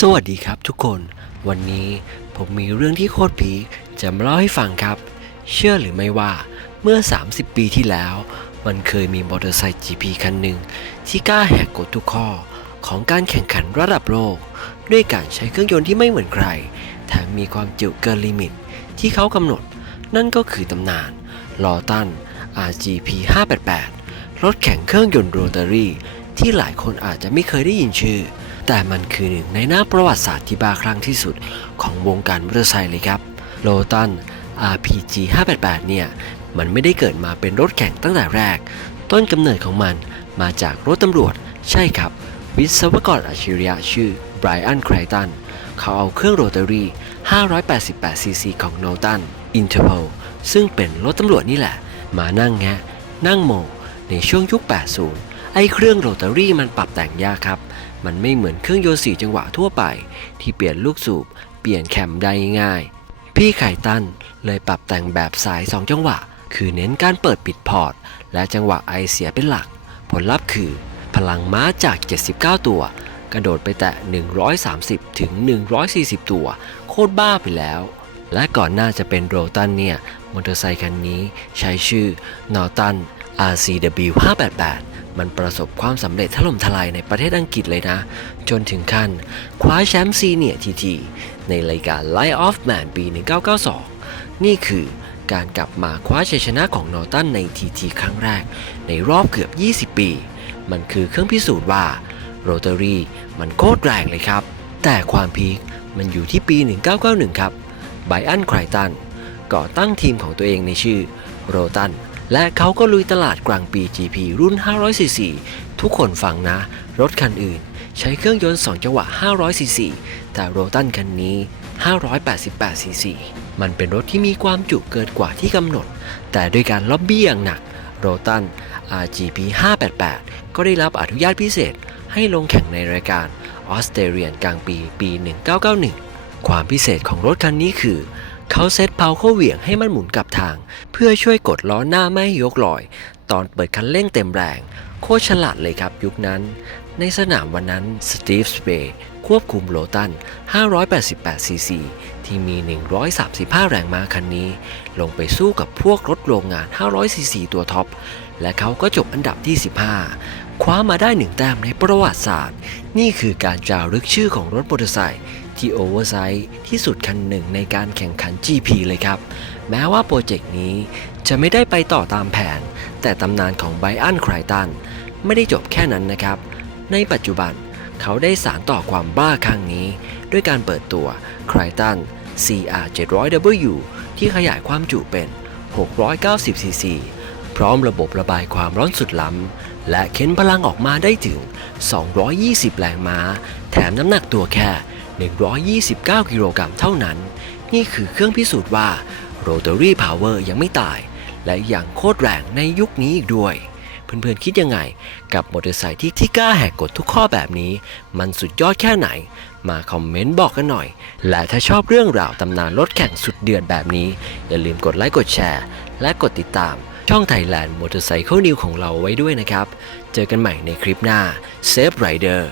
สวัสดีครับทุกคน วันนี้ผมมีเรื่องที่โคตรพีจะมาเล่าให้ฟังครับ เชื่อหรือไม่ว่าเมื่อ 30 ปีที่แล้ว มันเคยมีมอเตอร์ไซค์ GP คันหนึ่ง ที่กล้าแหกกฎทุกข้อของการแข่งขันระดับโลก ด้วยการใช้เครื่องยนต์ที่ไม่เหมือนใคร แถมมีความจุเกินลิมิต ที่เขากำหนด นั่นก็คือตำนานลอตัน RGP 588รถแข่งเครื่องยนต์โรตารี่ที่หลายคนอาจจะไม่เคยได้ยินชื่อ แต่มันคือหนึ่งในหน้าประวัติศาสตร์ที่บ้าคลั่งที่สุดของวงการมอเตอร์ไซค์เลยครับโลตัน RPG 588 เนี่ย มันไม่ได้เกิดมาเป็นรถแข่งตั้งแต่แรก ต้นกำเนิดของมันมาจากรถตำรวจ ใช่ครับ วิศวกรอัจฉริยะชื่อไบรอันไครตัน เขาเอาเครื่องโรตารี่ 588 ซีซีของโนตันอินเทอร์โพซึ่งเป็นรถตำรวจนี่แหละ มานั่งแงะ นั่งโม ในช่วงยุค 80 ไอ้เครื่องโรตารี่มันปรับแต่งยากครับ มันไม่เหมือนเครื่องยนต์สี่จังหวะทั่วไป ที่เปลี่ยนลูกสูบ เปลี่ยนแคมได้ง่าย พี่ไข่ตันเลยปรับแต่งแบบสาย 2 จังหวะ คือเน้นการเปิดปิดพอร์ต และจังหวะไอเสียเป็นหลัก ผลลัพธ์คือ พลังม้าจาก 79 ตัว กระโดดไปแตะ 130 ถึง 140 ตัว โคตรบ้าไปแล้ว และก่อนหน้าจะเป็นโรตันเนี่ยมอเตอร์ไซคันนี้ใช้ชื่อนอตัน RCW 588 มันประสบความสำเร็จถล่มทลายในประเทศอังกฤษเลยนะ จนถึงขั้นคว้าแชมป์ซีเนียทีทีในรายการ Light of Man ปี 1992 นี่คือการกลับมาคว้าชัยชนะของนอตันในทีทีครั้งแรก ในรอบเกือบ 20 ปี มันคือเครื่องพิสูจน์ว่าโรตารี่มันโคตรแรงเลยครับ แต่ความพีคมันอยู่ที่ปี 1991 ครับไบรอันไครตันก่อตั้งทีมของตัวเองในชื่อโรตัน และเขาก็ลุยตลาดกลางปี GP รุ่น 500cc ทุกคนฟังนะ รถคันอื่น ใช้เครื่องยนต์ 2 จังหวะ 500cc แต่โรตันคันนี้ 588cc มันเป็นรถที่มีความจุเกินกว่าที่กำหนด แต่ด้วยการล็อบบี้อย่างหนัก โรตัน RGP 588 ก็ได้รับอนุญาตพิเศษให้ลงแข่งในรายการออสเตรเลียนกลางปีปี 1991 ความพิเศษของรถคันนี้คือ เขาเซตเพาเข้าเหวี่ยงให้มันหมุนกลับทาง เพื่อช่วยกดล้อหน้าไม่ให้ยกลอย ตอนเปิดคันเร่งเต็มแรง โคตรฉลาดเลยครับยุคนั้น ในสนามวันนั้นสตีฟสเปย์ควบคุมโลตัน 588cc ที่มี 135 แรงม้าคันนี้ ลงไปสู้กับพวกรถโรงงาน 500cc ตัวท็อป และเขาก็จบอันดับที่ 15 คว้ามาได้หนึ่งแต้มในประวัติศาสตร์ นี่คือการจารึกชื่อของรถมอเตอร์ไซค์ ที่โอเวอร์ไซส์ที่สุดคันหนึ่งในการแข่งขัน GP เลยครับ แม้ว่าโปรเจกต์นี้จะไม่ได้ไปต่อตามแผน แต่ตำนานของไบอันไครตันไม่ได้จบแค่นั้นนะครับ ในปัจจุบันเขาได้สารต่อความบ้าครั้งนี้ ด้วยการเปิดตัวไครตัน CR 700W ที่ขยายความจุเป็น 690cc พร้อมระบบระบายความร้อนสุดล้ำ และเค้นพลังออกมาได้ถึง 220 แรงม้า แถมน้ำหนักตัวแค่ 129 กิโลกรัมเท่านั้น นี่คือเครื่องพิสูจน์ว่า Rotary Power ยังไม่ตาย และยังโคตรแรงในยุคนี้อีกด้วย เพื่อนๆคิดยังไง กับมอเตอร์ไซค์ที่ที่กล้าแหกกฎทุกข้อแบบนี้ มันสุดยอดแค่ไหน มาคอมเมนต์บอกกันหน่อย และถ้าชอบเรื่องราวตำนานรถแข่งสุดเดือดแบบนี้ อย่าลืมกดไลค์กดแชร์ และกดติดตามช่อง Thailand Motorcycle News ของเราไว้ด้วยนะครับ เจอกันใหม่ในคลิปหน้า Safe Rider